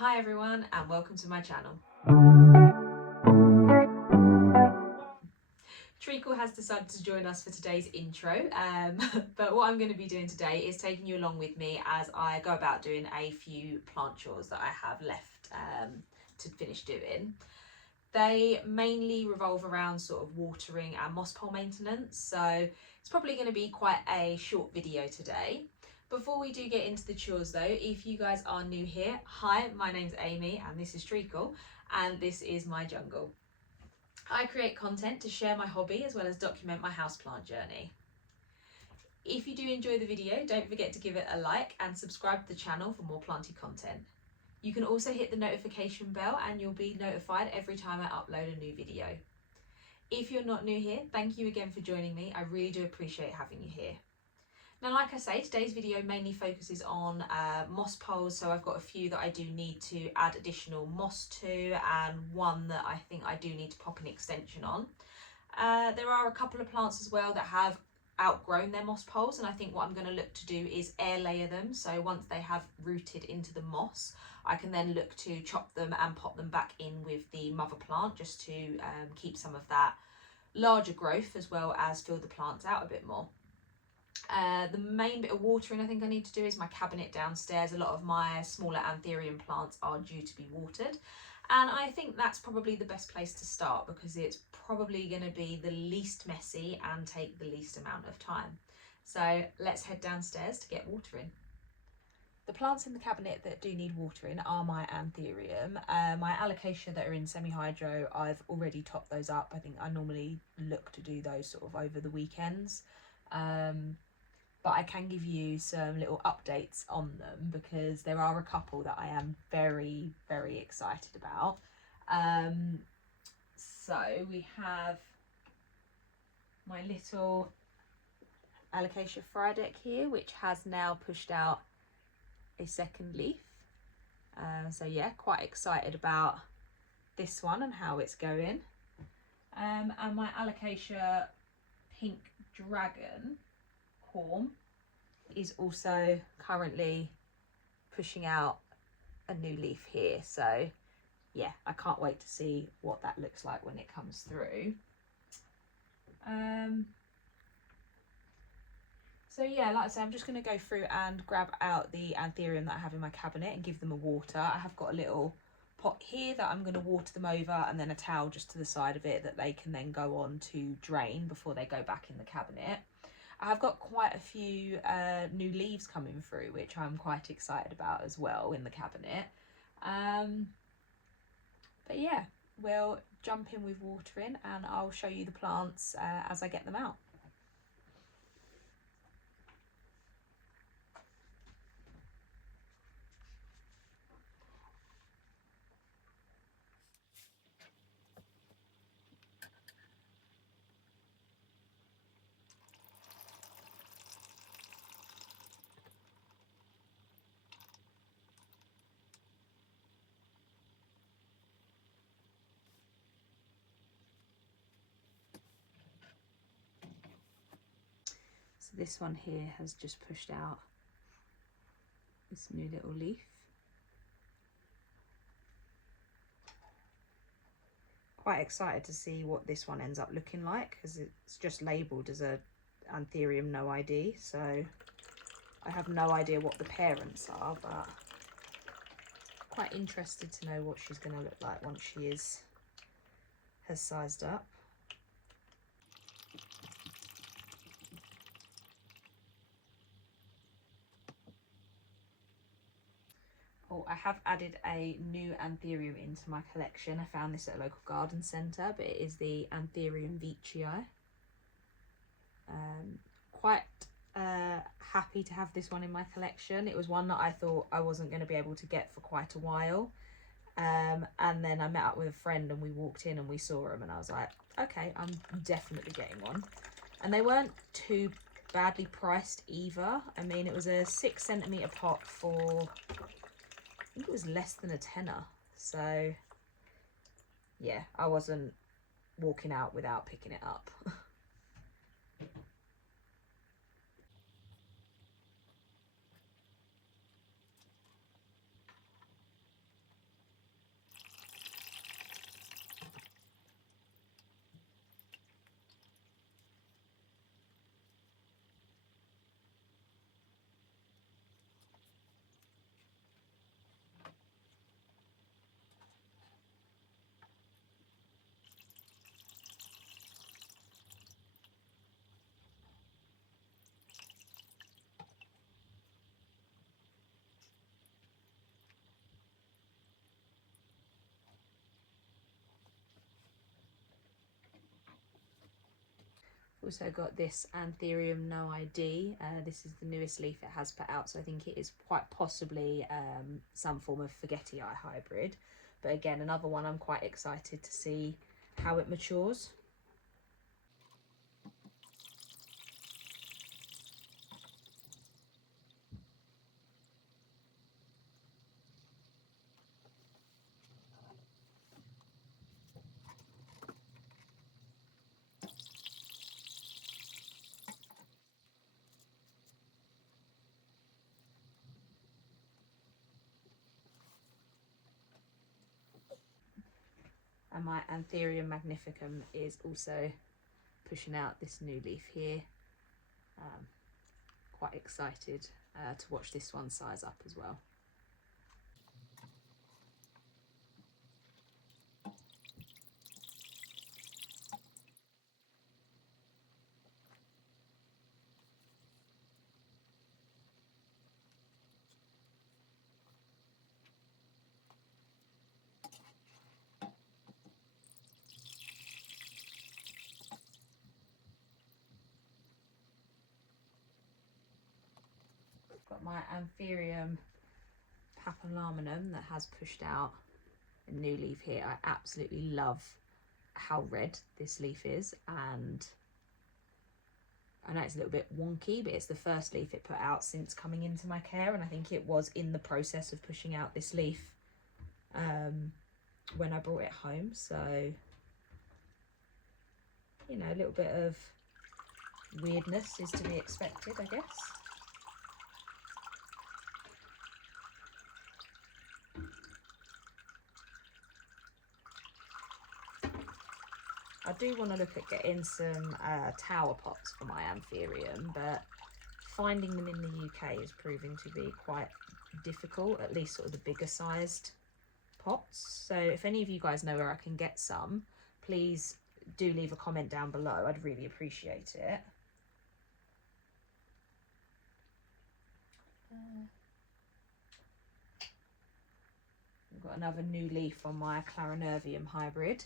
Hi everyone and welcome to my channel. Treacle has decided to join us for today's intro, but what I'm going to be doing today is taking you along with me as I go about doing a few plant chores that I have left to finish doing. They mainly revolve around sort of watering and moss pole maintenance, so it's probably going to be quite a short video today. Before we do get into the chores though, if you guys are new here, hi, my name's Amy and this is Treacle and this is my jungle. I create content to share my hobby as well as document my houseplant journey. If you do enjoy the video, don't forget to give it a like and subscribe to the channel for more planty content. You can also hit the notification bell and you'll be notified every time I upload a new video. If you're not new here, thank you again for joining me. I really do appreciate having you here. Now, like I say, today's video mainly focuses on moss poles, so I've got a few that I do need to add additional moss to and one that I think I do need to pop an extension on. There are a couple of plants as well that have outgrown their moss poles, and I think what I'm going to look to do is air layer them, so once they have rooted into the moss I can then look to chop them and pop them back in with the mother plant just to keep some of that larger growth as well as fill the plants out a bit more. The main bit of watering I think I need to do is my cabinet downstairs. A lot of my smaller anthurium plants are due to be watered, and I think that's probably the best place to start because it's probably going to be the least messy and take the least amount of time. So let's head downstairs to get watering. The plants in the cabinet that do need watering are my anthurium. My alocasia that are in semi-hydro, I've already topped those up. I think I normally look to do those sort of over the weekends. But I can give you some little updates on them because there are a couple that I am very, very excited about. So we have my little alocasia Frideck here, which has now pushed out a second leaf. So yeah, quite excited about this one and how it's going. And my alocasia pink dragon is also currently pushing out a new leaf here, so yeah, I can't wait to see what that looks like when it comes through. So yeah, like I said, I'm just going to go through and grab out the anthurium that I have in my cabinet and give them a water. I have got a little pot here that I'm going to water them over, and then a towel just to the side of it that they can then go on to drain before they go back in the cabinet. I have got quite a few new leaves coming through, which I'm quite excited about as well in the cabinet. But yeah, we'll jump in with watering and I'll show you the plants as I get them out. So this one here has just pushed out this new little leaf. Quite excited to see what this one ends up looking like because it's just labelled as a anthurium no ID, so I have no idea what the parents are, but quite interested to know what she's going to look like once she has sized up. Oh, I have added a new anthurium into my collection. I found this at a local garden centre, but it is the Anthurium veitchii. Quite happy to have this one in my collection. It was one that I thought I wasn't going to be able to get for quite a while. And then I met up with a friend and we walked in and we saw them and I was like, okay, I'm definitely getting one. And they weren't too badly priced either. I mean, it was a 6 centimetre pot for, I think it was less than a tenner. So yeah, I wasn't walking out without picking it up. Also got this Anthurium no ID. This is the newest leaf it has put out, so I think it is quite possibly some form of forgetii hybrid. But again, another one I'm quite excited to see how it matures. And my Anthurium magnificum is also pushing out this new leaf here. Quite excited to watch this one size up as well. Got my Anthurium papillarminum that has pushed out a new leaf here. I absolutely love how red this leaf is, and I know it's a little bit wonky, but it's the first leaf it put out since coming into my care, and I think it was in the process of pushing out this leaf when I brought it home. So, you know, a little bit of weirdness is to be expected, I guess. I do want to look at getting some tower pots for my Anthurium, but finding them in the UK is proving to be quite difficult, at least sort of the bigger sized pots. So if any of you guys know where I can get some, please do leave a comment down below. I'd really appreciate it. We've got another new leaf on my Clarinervium hybrid.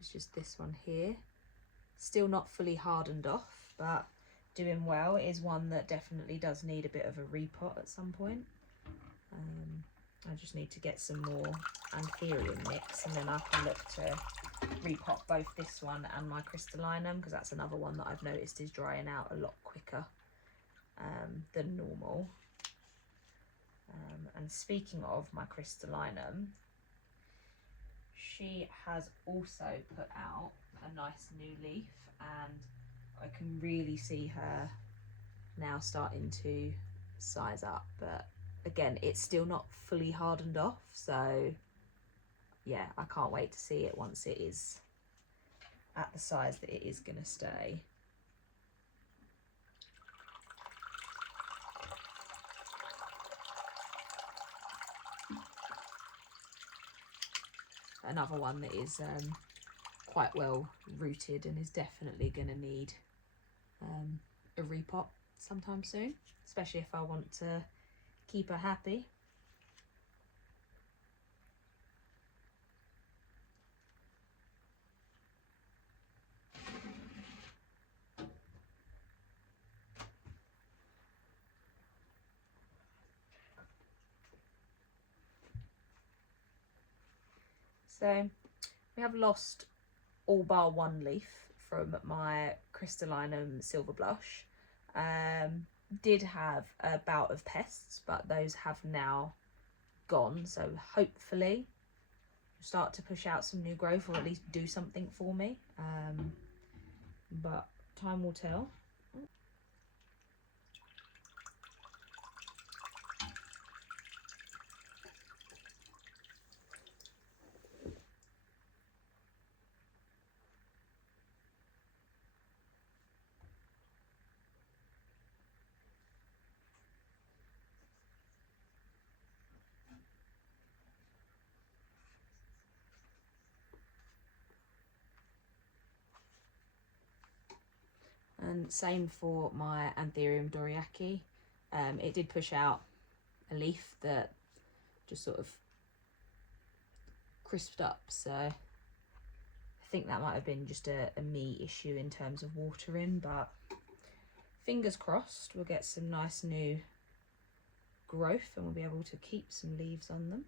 It's just this one here. Still not fully hardened off, but doing well. It is one that definitely does need a bit of a repot at some point. I just need to get some more Anthurium mix, and then I can look to repot both this one and my crystallinum, because that's another one that I've noticed is drying out a lot quicker than normal. And speaking of my crystallinum, she has also put out a nice new leaf, and I can really see her now starting to size up, but again, it's still not fully hardened off, so yeah, I can't wait to see it once it is at the size that it is going to stay. Another one that is quite well rooted and is definitely going to need a repot sometime soon, especially if I want to keep her happy. So we have lost all bar one leaf from my crystallinum silver blush. Did have a bout of pests, but those have now gone, so hopefully start to push out some new growth, or at least do something for me, but time will tell. And same for my Anthurium doriaci. It did push out a leaf that just sort of crisped up, so I think that might have been just a me issue in terms of watering, but fingers crossed we'll get some nice new growth and we'll be able to keep some leaves on them.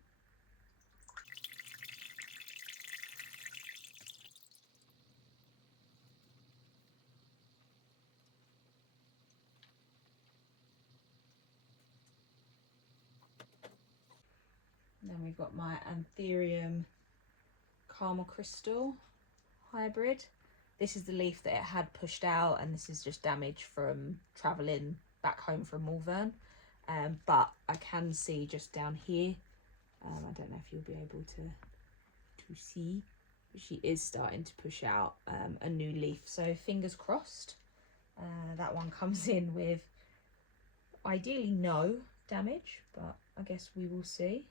And then we've got my Anthurium Caramel Crystal hybrid. This is the leaf that it had pushed out, and this is just damage from travelling back home from Malvern. But I can see just down here, I don't know if you'll be able to see, but she is starting to push out a new leaf. So fingers crossed that one comes in with ideally no damage, but I guess we will see.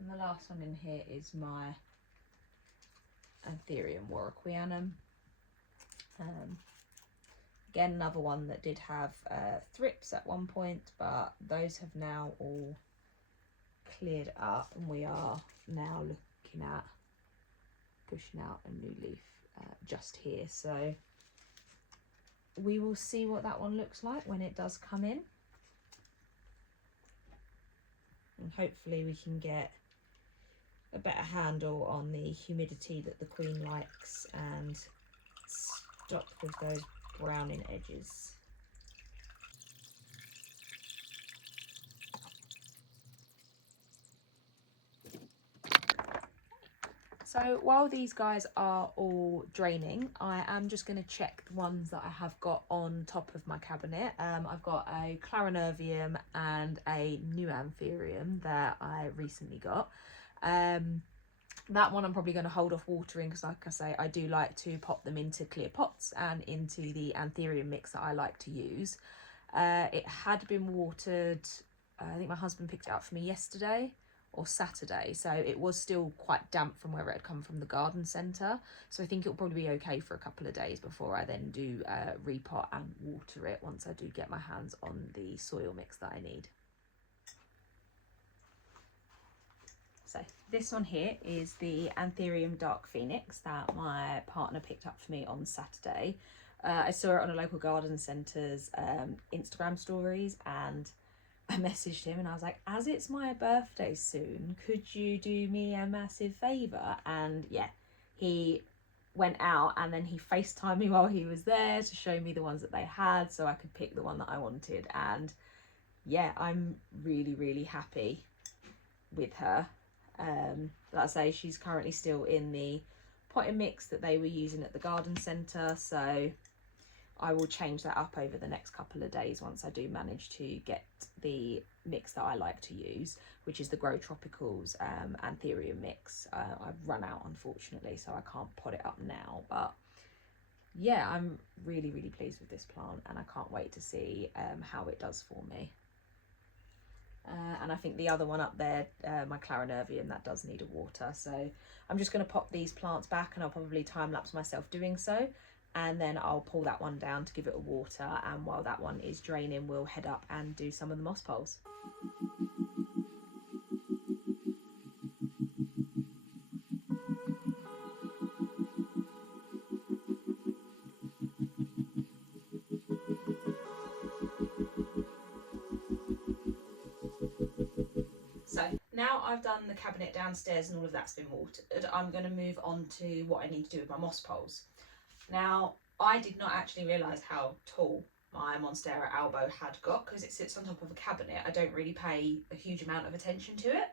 And the last one in here is my Anthurium Warwickwianum. Again, another one that did have thrips at one point, but those have now all cleared up, and we are now looking at pushing out a new leaf just here. So we will see what that one looks like when it does come in, and hopefully we can get a better handle on the humidity that the queen likes and stop with those browning edges. So while these guys are all draining, I am just going to check the ones that I have got on top of my cabinet. I've got a Clarinervium and a new Anthurium that I recently got. That one I'm probably going to hold off watering because, like I say, I do like to pop them into clear pots and into the Anthurium mix that I like to use. It had been watered, I think my husband picked it up for me yesterday or Saturday, so it was still quite damp from where it had come from the garden centre, so I think it'll probably be okay for a couple of days before I then do repot and water it once I do get my hands on the soil mix that I need. So this one here is the Anthurium Dark Phoenix that my partner picked up for me on Saturday. I saw it on a local garden centre's Instagram stories, and I messaged him and I was like, as it's my birthday soon, could you do me a massive favour? And yeah, he went out and then he FaceTimed me while he was there to show me the ones that they had so I could pick the one that I wanted. And yeah, I'm really, really happy with her. Like I say, she's currently still in the potting mix that they were using at the garden centre, so I will change that up over the next couple of days once I do manage to get the mix that I like to use, which is the Grow Tropicals Anthurium mix. I've run out, unfortunately, so I can't pot it up now, but yeah, I'm really, really pleased with this plant and I can't wait to see how it does for me. And I think the other one up there, my Clarinervium, that does need a water. So I'm just going to pop these plants back and I'll probably time lapse myself doing so. And then I'll pull that one down to give it a water. And while that one is draining, we'll head up and do some of the moss poles. So now I've done the cabinet downstairs and all of that's been watered, I'm going to move on to what I need to do with my moss poles. Now, I did not actually realise how tall my Monstera albo had got because it sits on top of a cabinet. I don't really pay a huge amount of attention to it.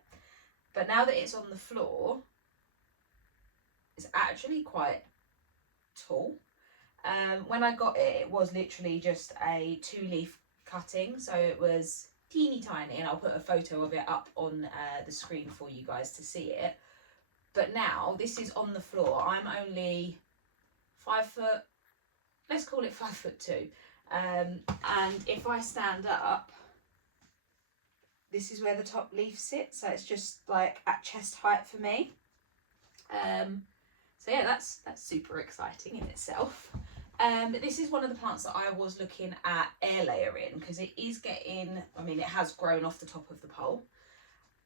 But now that it's on the floor, it's actually quite tall. When I got it, it was literally just a 2-leaf cutting, so it was teeny tiny, and I'll put a photo of it up on the screen for you guys to see it. But now this is on the floor. I'm only 5 foot, let's call it 5'2", and if I stand up, this is where the top leaf sits, so it's just like at chest height for me. So yeah, that's super exciting in itself. But this is one of the plants that I was looking at air layering, because it is getting, I mean, it has grown off the top of the pole.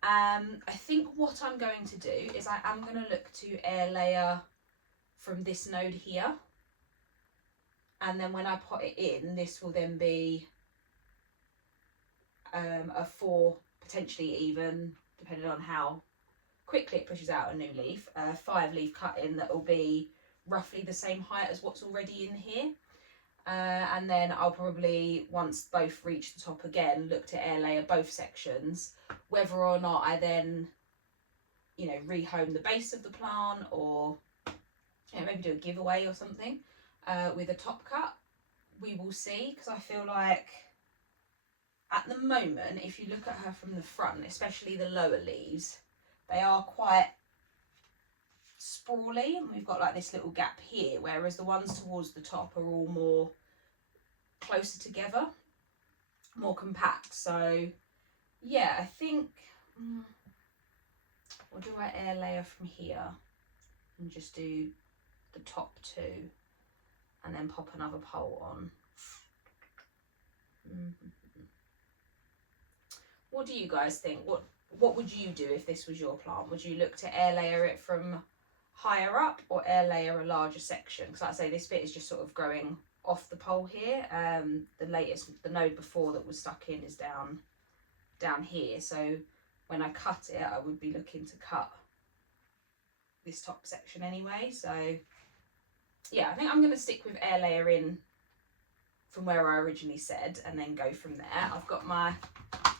I think what I'm going to do is I am going to look to air layer from this node here. And then when I put it in, this will then be a 4, potentially even, depending on how quickly it pushes out a new leaf, a 5 leaf cut-in that will be roughly the same height as what's already in here. And then I'll probably, once both reach the top again, look to air layer both sections, whether or not I then, you know, rehome the base of the plant, or, you know, maybe do a giveaway or something with a top cut. We will see, because I feel like at the moment, if you look at her from the front, especially the lower leaves, they are quite sprawly, and we've got like this little gap here, whereas the ones towards the top are all more closer together, more compact. So yeah, I think, or do I air layer from here and just do the top 2 and then pop another pole on? What do you guys think? What would you do if this was your plant? Would you look to air layer it from higher up, or air layer a larger section? Because like I say, this bit is just sort of growing off the pole here. The node before that was stuck in is down here. So when I cut it, I would be looking to cut this top section anyway. So yeah, I think I'm going to stick with air layer in from where I originally said, and then go from there. I've got my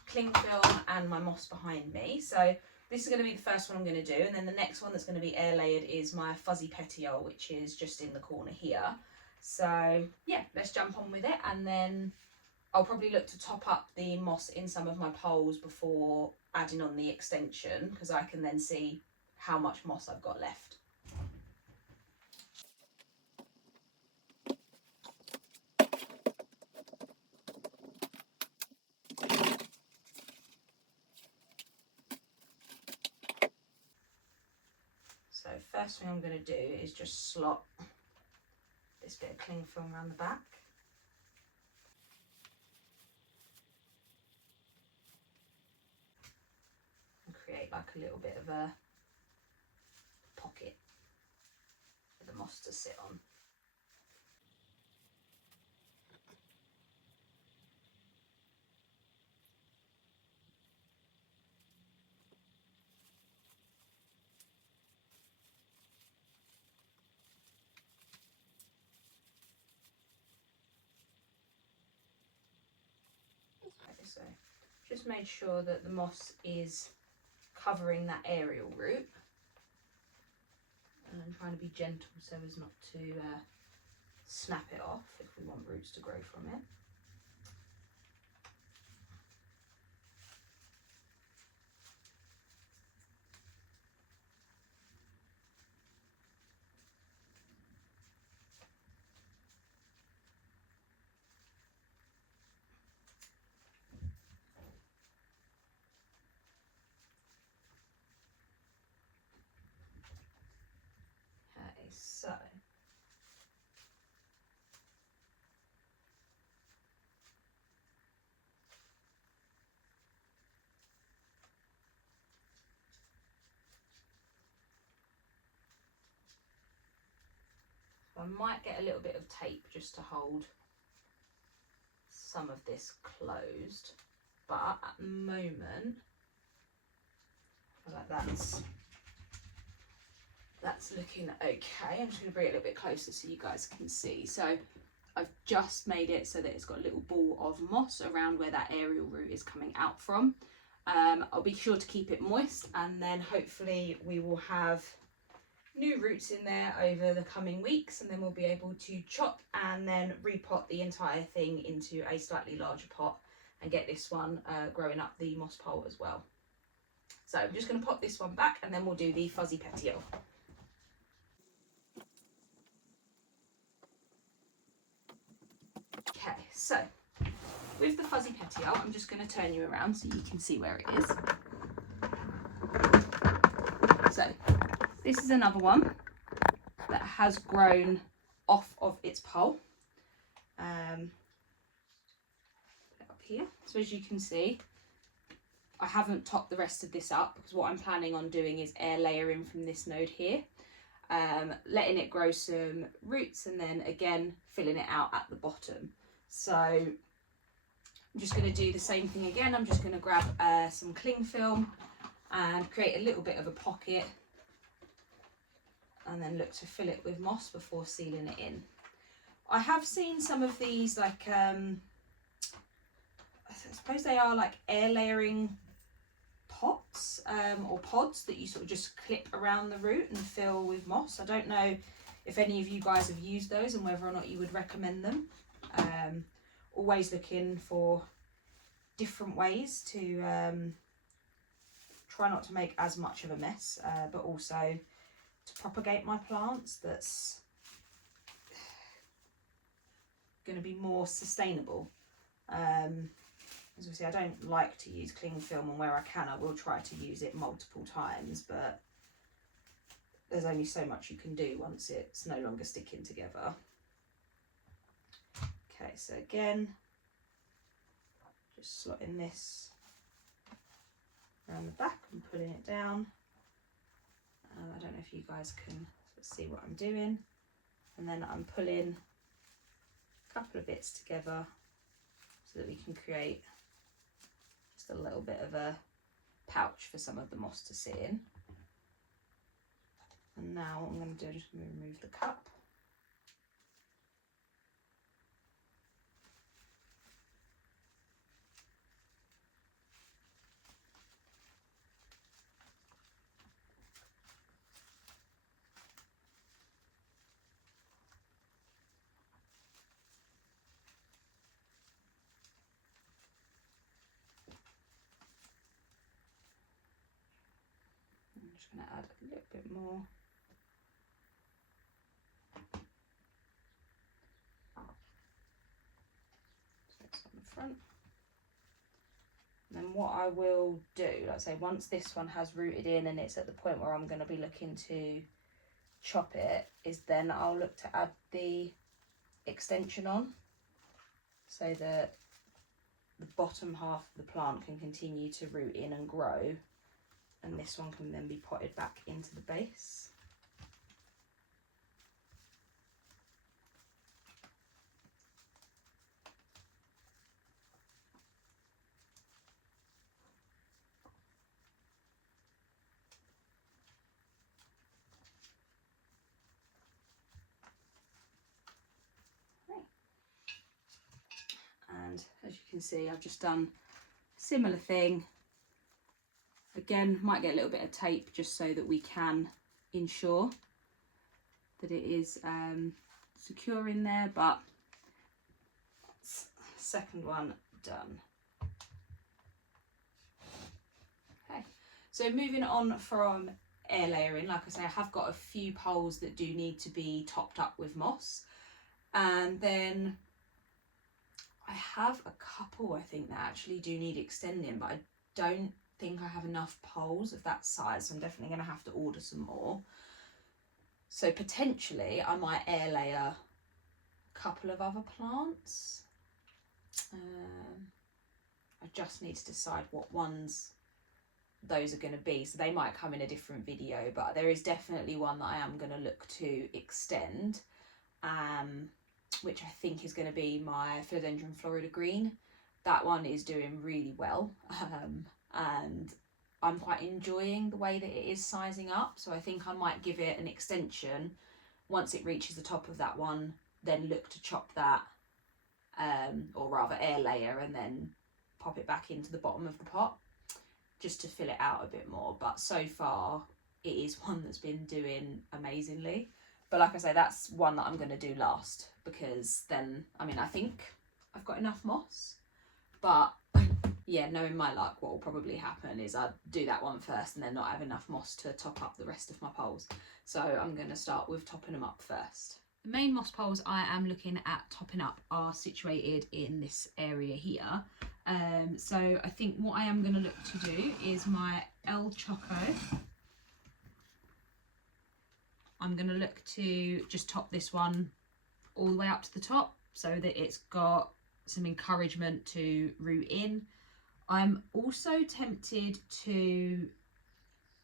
cling film and my moss behind me, so this is going to be the first one I'm going to do, and then the next one that's going to be air layered is my fuzzy petiole, which is just in the corner here. So yeah, let's jump on with it, and then I'll probably look to top up the moss in some of my poles before adding on the extension, because I can then see how much moss I've got left. So first thing I'm going to do is just slot this bit of cling film around the back. And create like a little bit of a pocket for the moss to sit on. So just made sure that the moss is covering that aerial root, and I'm trying to be gentle so as not to snap it off if we want roots to grow from it. So I might get a little bit of tape just to hold some of this closed, but at the moment I feel like that's looking okay. I'm just going to bring it a little bit closer so you guys can see. So I've just made it so that it's got a little ball of moss around where that aerial root is coming out from. I'll be sure to keep it moist, and then hopefully we will have new roots in there over the coming weeks, and then we'll be able to chop and then repot the entire thing into a slightly larger pot and get this one growing up the moss pole as well. So I'm just going to pop this one back, and then we'll do the fuzzy petiole. Okay, so with the fuzzy petiole, I'm just going to turn you around so you can see where it is. So this is another one has grown off of its pole. Up here, so as you can see, I haven't topped the rest of this up because what I'm planning on doing is air layering from this node here, letting it grow some roots and then again filling it out at the bottom. So I'm just going to do the same thing again. I'm just going to grab some cling film and create a little bit of a pocket and then look to fill it with moss before sealing it in. I have seen some of these, like I suppose they are like air layering pots or pods that you sort of just clip around the root and fill with moss. I don't know if any of you guys have used those and whether or not you would recommend them. Always looking for different ways to try not to make as much of a mess, but also to propagate my plants that's going to be more sustainable. As we say, I don't like to use cling film, and where I can I will try to use it multiple times, but there's only so much you can do once it's no longer sticking together. Okay, so again, just slotting this around the back and pulling it down. I don't know if you guys can see what I'm doing, and then I'm pulling a couple of bits together so that we can create just a little bit of a pouch for some of the moss to sit in. And now what I'm going to do is just remove the cup. I'm just going to add a little bit more. So it's on the front. And then what I will do, like I say, once this one has rooted in and it's at the point where I'm going to be looking to chop it, is then I'll look to add the extension on so that the bottom half of the plant can continue to root in and grow, and this one can then be potted back into the base. And as you can see, I've just done a similar thing. Again, might get a little bit of tape just so that we can ensure that it is secure in there, but second one done. Okay, so moving on from air layering, like I say, I have got a few poles that do need to be topped up with moss, and then I have a couple I think that actually do need extending, but I don't think I have enough poles of that size, so I'm definitely going to have to order some more. So potentially I might air layer a couple of other plants. I just need to decide what ones those are going to be, so they might come in a different video, but there is definitely one that I am going to look to extend, which I think is going to be my Philodendron Florida Green. That one is doing really well, and I'm quite enjoying the way that it is sizing up, so I think I might give it an extension once it reaches the top of that one, then look to chop that, or rather air layer, and then pop it back into the bottom of the pot just to fill it out a bit more. But so far it is one that's been doing amazingly. But like I say, that's one that I'm going to do last, because then, I mean, I think I've got enough moss, but yeah, knowing my luck, what will probably happen is I'd do that one first and then not have enough moss to top up the rest of my poles. So I'm going to start with topping them up first. The main moss poles I am looking at topping up are situated in this area here. So I think what I am going to look to do is my El Choco. I'm going to look to just top this one all the way up to the top so that it's got some encouragement to root in. I'm also tempted to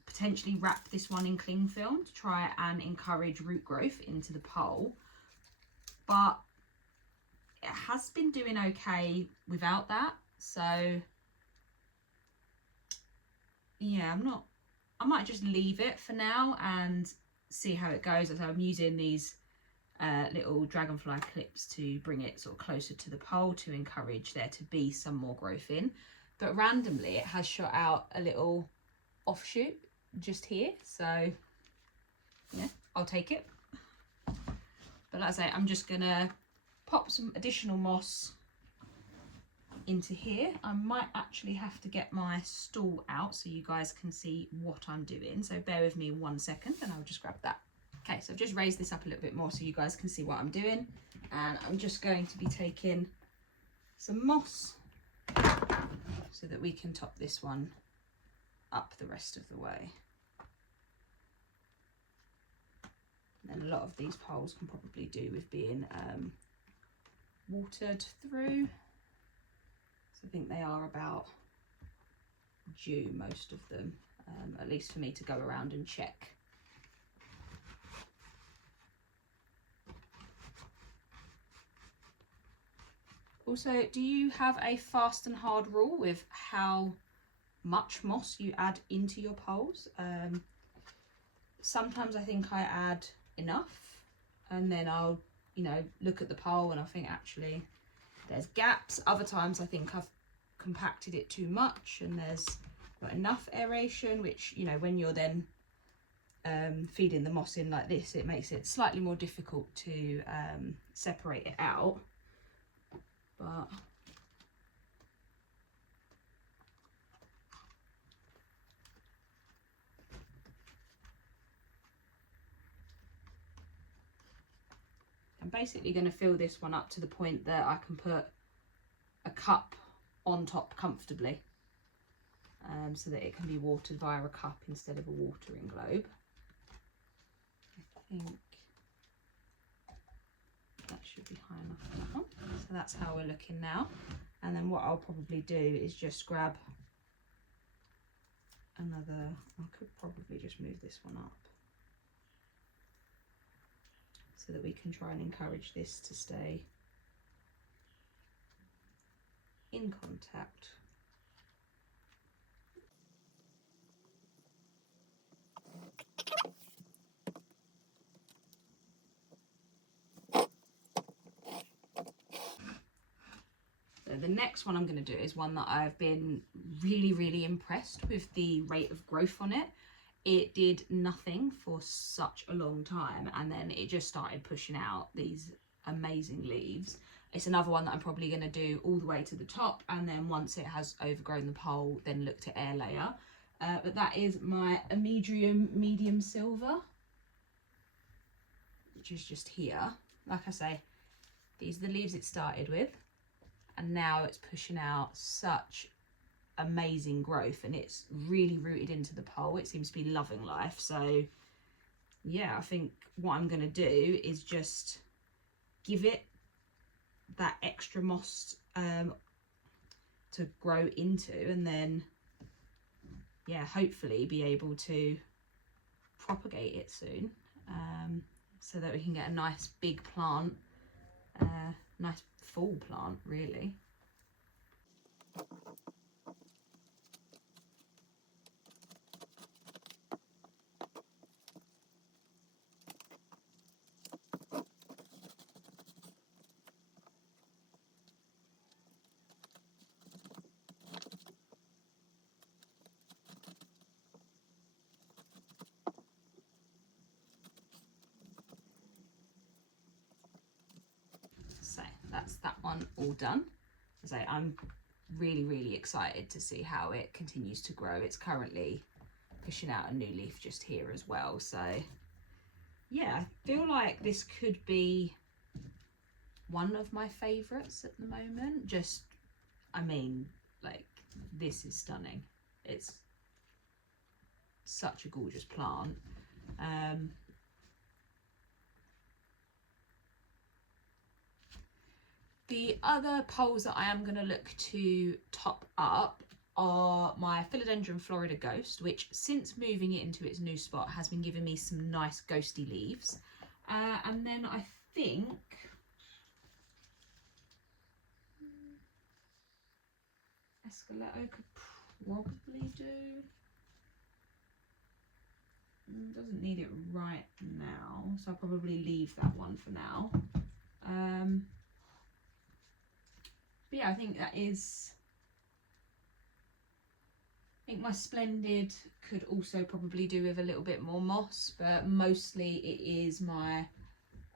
potentially wrap this one in cling film to try and encourage root growth into the pole, but it has been doing okay without that. So yeah, I might just leave it for now and see how it goes. So I'm using these little dragonfly clips to bring it sort of closer to the pole to encourage there to be some more growth in. But randomly it has shot out a little offshoot just here, so yeah, I'll take it. But like I say, I'm just gonna pop some additional moss into here. I might actually have to get my stool out so you guys can see what I'm doing, so bear with me 1 second and I'll just grab that. Okay, so I've just raised this up a little bit more so you guys can see what I'm doing, and I'm just going to be taking some moss so that we can top this one up the rest of the way. And a lot of these poles can probably do with being watered through. So I think they are about due, most of them, at least for me to go around and check. Also, do you have a fast and hard rule with how much moss you add into your poles? Sometimes I think I add enough, and then I'll, you know, look at the pole and I think actually there's gaps. Other times I think I've compacted it too much and there's not enough aeration, which, you know, when you're then feeding the moss in like this, it makes it slightly more difficult to separate it out. But I'm basically going to fill this one up to the point that I can put a cup on top comfortably, so that it can be watered via a cup instead of a watering globe. I think that should be high enough for that one. So that's how we're looking now. And then what I'll probably do is just grab another, I could probably just move this one up so that we can try and encourage this to stay in contact. So the next one I'm going to do is one that I've been really impressed with the rate of growth on it. It did nothing for such a long time and then it just started pushing out these amazing leaves. It's another one that I'm probably going to do all the way to the top, and then once it has overgrown the pole, then look to air layer. But that is my Amedrium medium silver, which is just here. Like I say, these are the leaves it started with, and now it's pushing out such amazing growth and it's really rooted into the pole. It seems to be loving life. So yeah, I think what I'm going to do is just give it that extra moss to grow into, and then yeah, hopefully be able to propagate it soon, so that we can get a nice big plant, nice full plant really. So that's that one all done. So I'm really excited to see how it continues to grow. It's currently pushing out a new leaf just here as well. So yeah, I feel like this could be one of my favourites at the moment. Just, I mean, like, this is stunning. It's such a gorgeous plant. The other poles that I am going to look to top up are my Philodendron Florida Ghost, which since moving it into its new spot has been giving me some nice ghosty leaves. And then I think Esqueleto could probably do. Doesn't need it right now, so I'll probably leave that one for now. But yeah, I think that is. I think my Splendid could also probably do with a little bit more moss, but mostly it is my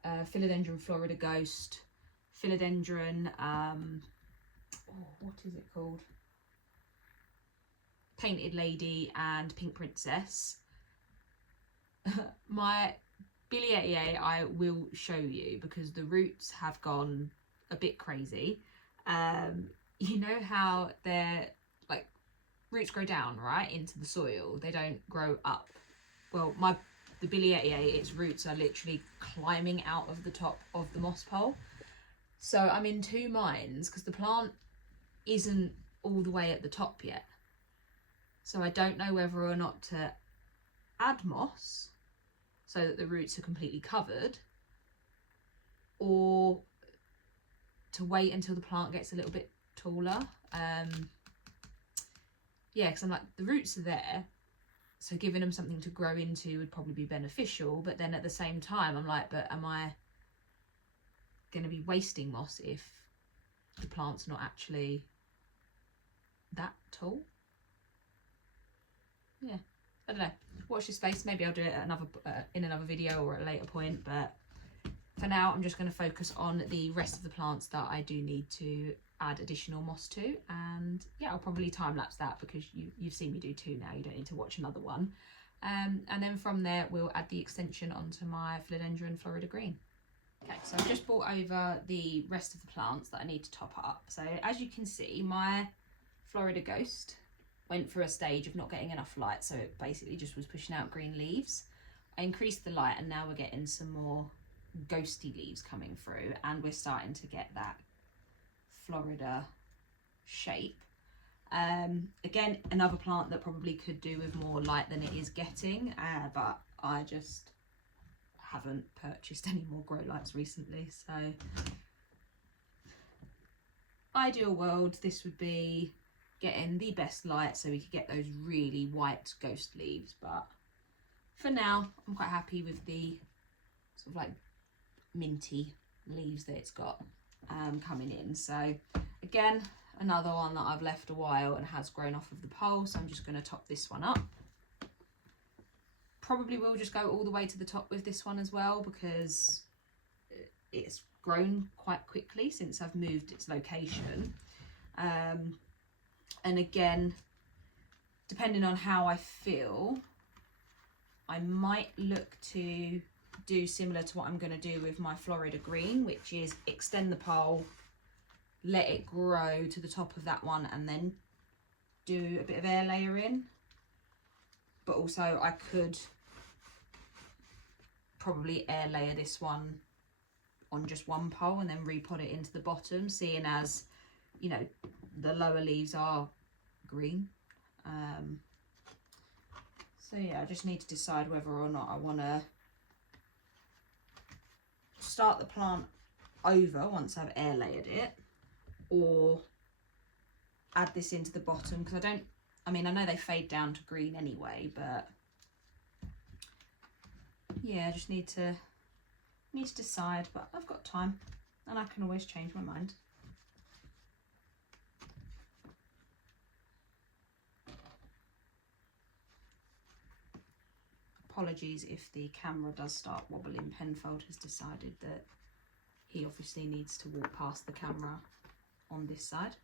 Philodendron Florida Ghost, Philodendron, what is it called? Painted Lady and Pink Princess. My Biliatia I will show you because the roots have gone a bit crazy. You know how they're like roots grow down right into the soil, they don't grow up. Well, the Biliatia, its roots are literally climbing out of the top of the moss pole. So I'm in two minds because the plant isn't all the way at the top yet. So I don't know whether or not to add moss so that the roots are completely covered, or to wait until the plant gets a little bit taller. Yeah, because I'm like, the roots are there, so giving them something to grow into would probably be beneficial, but then at the same time I'm like, but am I going to be wasting moss if the plant's not actually that tall? Yeah, I don't know. Watch this space. Maybe I'll do it at in another video or at a later point, but for now I'm just going to focus on the rest of the plants that I do need to add additional moss to, and yeah, I'll probably time lapse that because you've seen me do two now, you don't need to watch another one. And then from there we'll add the extension onto my Philodendron Florida Green. Okay, so I've just brought over the rest of the plants that I need to top up. So as you can see, my Florida Ghost went through a stage of not getting enough light, so it basically just was pushing out green leaves. I increased the light and now we're getting some more ghosty leaves coming through, and we're starting to get that Florida shape. Again, another plant that probably could do with more light than it is getting, but I just haven't purchased any more grow lights recently. So ideal world, this would be getting the best light so we could get those really white ghost leaves, but for now I'm quite happy with the sort of like minty leaves that it's got coming in. So again, another one that I've left a while and has grown off of the pole, so I'm just going to top this one up. Probably will just go all the way to the top with this one as well because it's grown quite quickly since I've moved its location. And again, depending on how I feel, I might look to do similar to what I'm going to do with my Florida Green, which is extend the pole, let it grow to the top of that one, and then do a bit of air layering. But also I could probably air layer this one on just one pole and then repot it into the bottom, seeing as, you know, the lower leaves are green. So yeah, I just need to decide whether or not I want to start the plant over once I've air layered it, or add this into the bottom, because I know they fade down to green anyway, but yeah, I just need to decide, but I've got time and I can always change my mind. Apologies if the camera does start wobbling. Penfold has decided that he obviously needs to walk past the camera on this side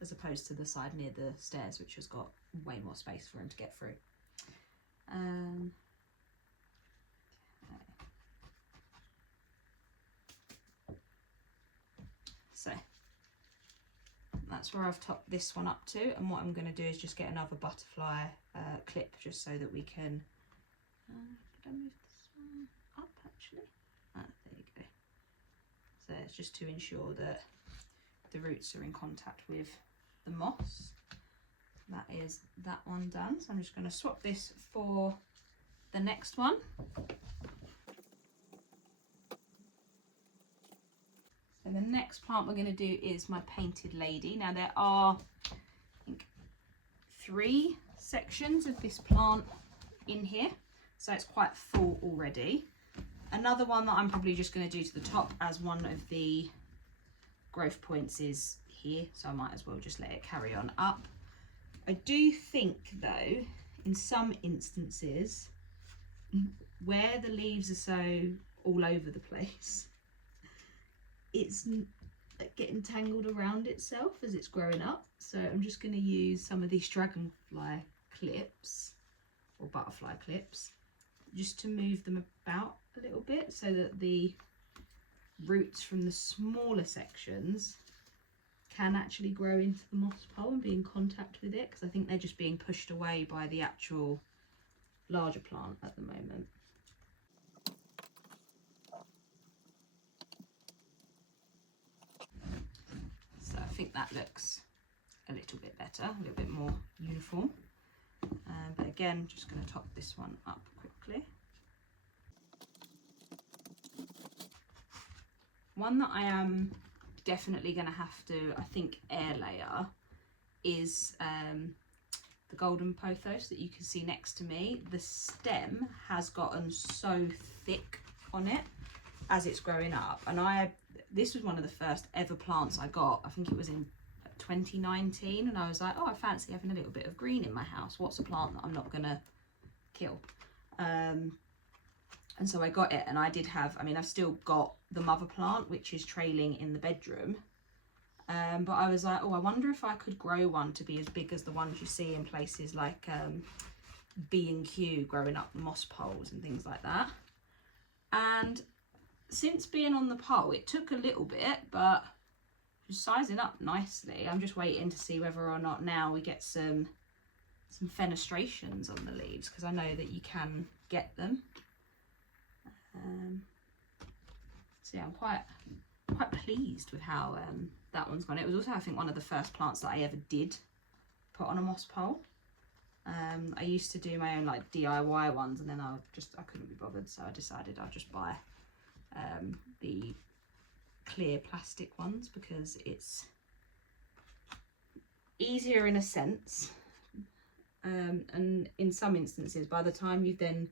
as opposed to the side near the stairs, which has got way more space for him to get through. Okay. So that's where I've topped this one up to, and what I'm going to do is just get another butterfly clip just so that we can did I move this one up actually? There you go. So it's just to ensure that the roots are in contact with the moss. That is that one done. So I'm just going to swap this for the next one. So the next plant we're going to do is my painted lady. Now there are, I think, 3 sections of this plant in here, so it's quite full already. Another one that I'm probably just going to do to the top as one of the growth points is here, so I might as well just let it carry on up. I do think though, in some instances, where the leaves are so all over the place, it's like getting tangled around itself as it's growing up. So I'm just going to use some of these dragonfly clips or butterfly clips just to move them about a little bit so that the roots from the smaller sections can actually grow into the moss pole and be in contact with it, because I think they're just being pushed away by the actual larger plant at the moment. So I think that looks a little bit better, a little bit more uniform. But again, just going to top this one up quickly. One that I am definitely going to have to, I think, air layer is the golden pothos that you can see next to me. The stem has gotten so thick on it as it's growing up, and this was one of the first ever plants I got. I think it was in 2019, and I was like, oh, I fancy having a little bit of green in my house. What's a plant that I'm not gonna kill? And so I got it, and I did have, I mean, I've still got the mother plant, which is trailing in the bedroom. But I was like, oh, I wonder if I could grow one to be as big as the ones you see in places like B&Q, growing up moss poles and things like that. And since being on the pole, it took a little bit, but just sizing up nicely. I'm just waiting to see whether or not now we get some fenestrations on the leaves, because I know that you can get them. So yeah, I'm quite pleased with how that one's gone. It was also, I think, one of the first plants that I ever did put on a moss pole. I used to do my own like DIY ones, and then I couldn't be bothered, so I decided I'd just buy the clear plastic ones, because it's easier in a sense, and in some instances, by the time you've then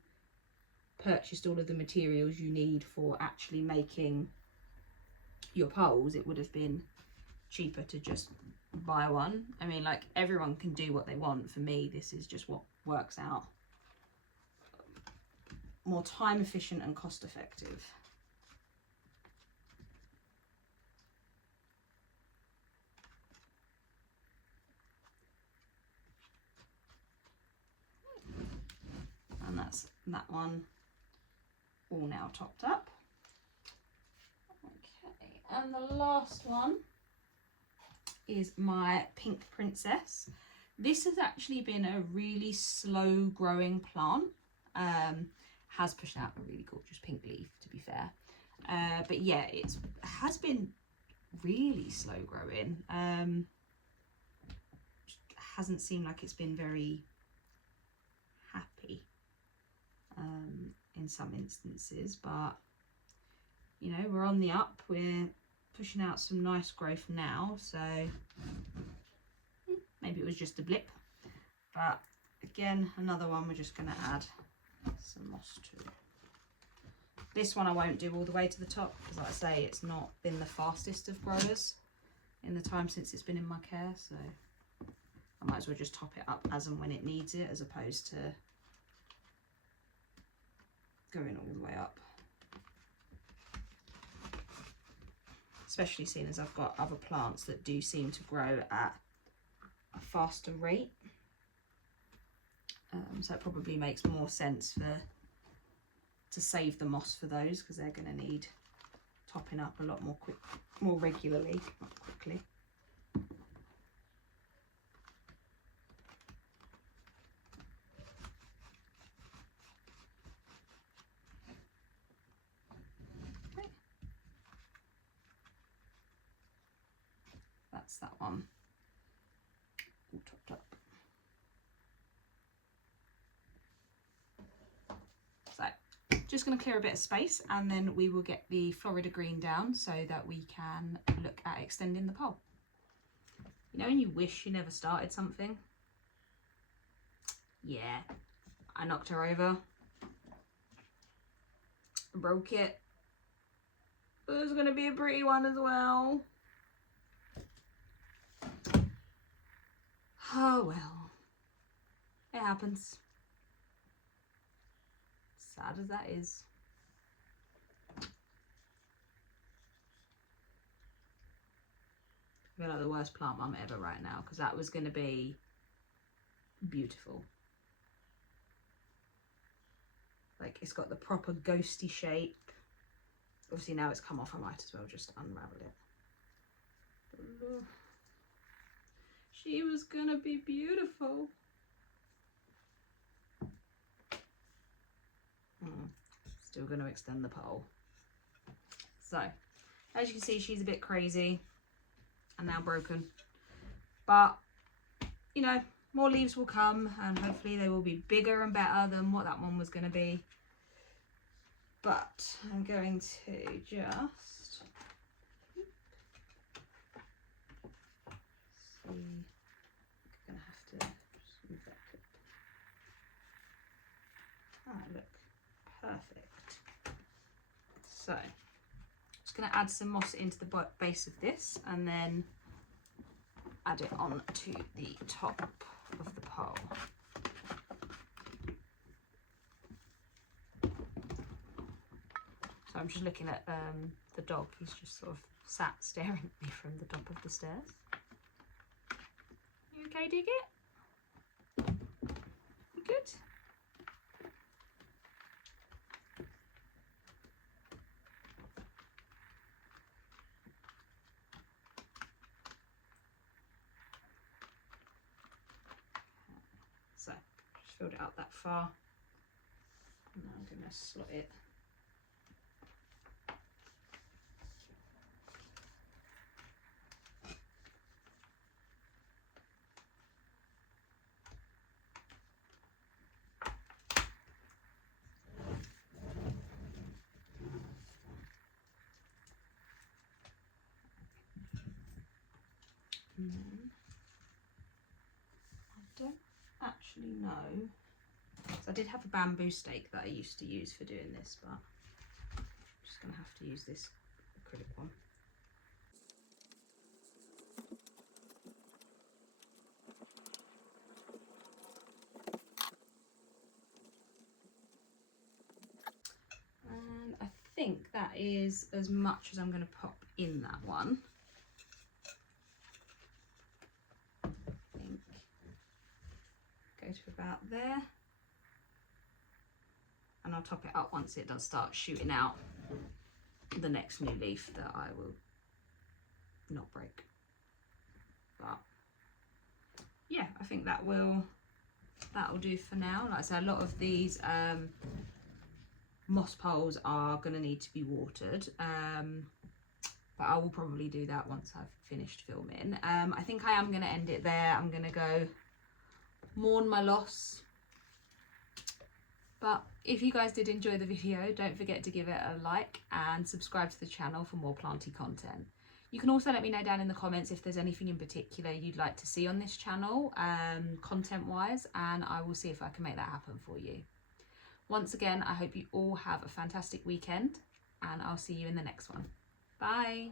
purchased all of the materials you need for actually making your poles, it would have been cheaper to just buy one. I mean, like, everyone can do what they want. For me, this is just what works out more time efficient and cost effective. And that's that one all now topped up. Okay, and the last one is my pink princess. This has actually been a really slow growing plant. Has pushed out a really gorgeous pink leaf, to be fair. But yeah, it has been really slow growing. Hasn't seemed like it's been very happy in some instances, but you know, we're on the up, we're pushing out some nice growth now, so maybe it was just a blip. But again, another one we're just going to add some moss to. This one I won't do all the way to the top, because like I say, it's not been the fastest of growers in the time since it's been in my care, so I might as well just top it up as and when it needs it, as opposed to going all the way up. Especially seeing as I've got other plants that do seem to grow at a faster rate. So it probably makes more sense to save the moss for those, because they're going to need topping up a lot more regularly, not quickly. that's that one all topped up. So just going to clear a bit of space, and then we will get the Florida green down so that we can look at extending the pole. You know when you wish you never started something? Yeah, I knocked her over, broke it. It was going to be a pretty one as well. Oh well, it happens. Sad as that is. I feel like the worst plant mum ever right now, because that was going to be beautiful. Like, it's got the proper ghosty shape. Obviously now it's come off, I might as well just unravel it. She was gonna be beautiful. Still gonna extend the pole. So, as you can see, she's a bit crazy and now broken. But, you know, more leaves will come, and hopefully they will be bigger and better than what that one was gonna be. But I'm going to just see. I'm gonna have to just move that clip. Ah, look, perfect. So, just gonna add some moss into the base of this, and then add it on to the top of the pole. So I'm just looking at the dog. He's just sort of sat staring at me from the top of the stairs. You okay, Digit? You good? So, just filled it out that far. And now I'm going to slot it. And then, I don't actually know, so I did have a bamboo stake that I used to use for doing this, but I'm just going to have to use this acrylic one. And I think that is as much as I'm going to pop in that one. Go to about there, and I'll top it up once it does start shooting out the next new leaf that I will not break. But yeah, I think that'll do for now. Like I said, a lot of these moss poles are going to need to be watered, but I will probably do that once I've finished filming. I think I am going to end it there. I'm going to go mourn my loss. But if you guys did enjoy the video, don't forget to give it a like and subscribe to the channel for more planty content. You can also let me know down in the comments if there's anything in particular you'd like to see on this channel, content wise, and I will see if I can make that happen for you. Once again, I hope you all have a fantastic weekend, and I'll see you in the next one. Bye.